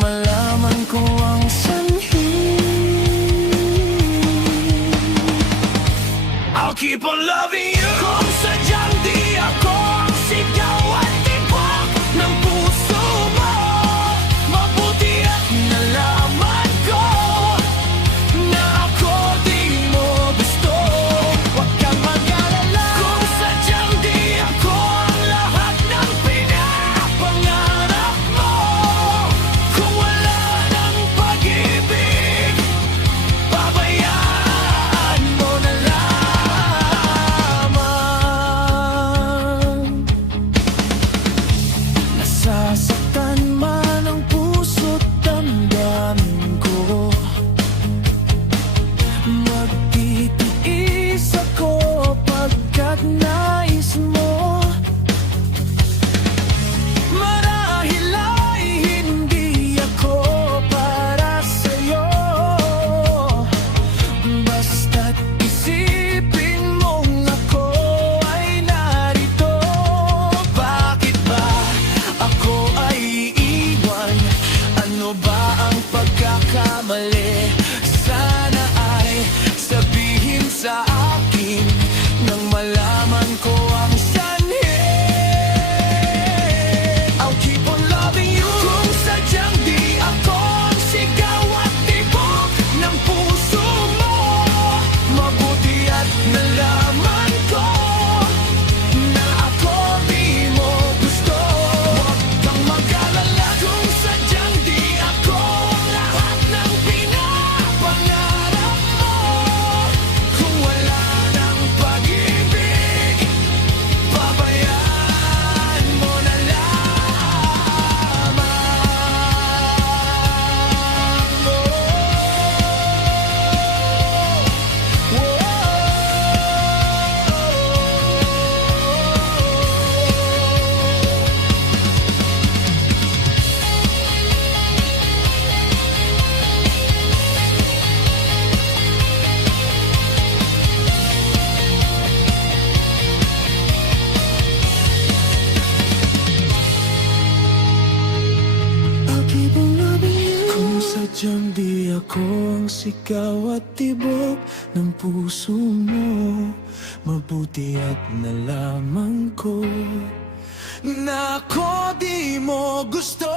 malaman ko ang sanhi. I'll keep on loving you. Kung sadyang di ako ang sigaw at tibok ng puso mo, mabuti at nalaman ko na ako di mo gusto. Huwag kang mag-alala. Kung sadyang di ako ang lahat ng pinapangarap mo, kung wala ng pag-ibig, pabayaan mo na lamang. Nasasaktan man ang puso't damdamin ko, magtitiis ako pagkat nais mo. Marahil ay hindi ako para sa'yo, basta't isipin mong ako ay narito. Bakit ba ako ay iiwan? Ano ba ang pagkakamali? Sana ay sabihin sa akin nang malaman ko ang sanhi. I'll keep on loving you. Kung sadyang di ako ang sigaw at tibok ng puso mo, mabuti at nalaman ko na ako di mo gusto. Huwag kang mag-alala. Kung sadyang di ako ang lahat ng pinapangarap mo, kung wala ng pag-ibig, pabayaan mo na lamang. I'll keep on loving you. Kung sadyang di ako ang sigaw at tibok ng puso mo, mabuti at nalaman ko na ako di mo gusto.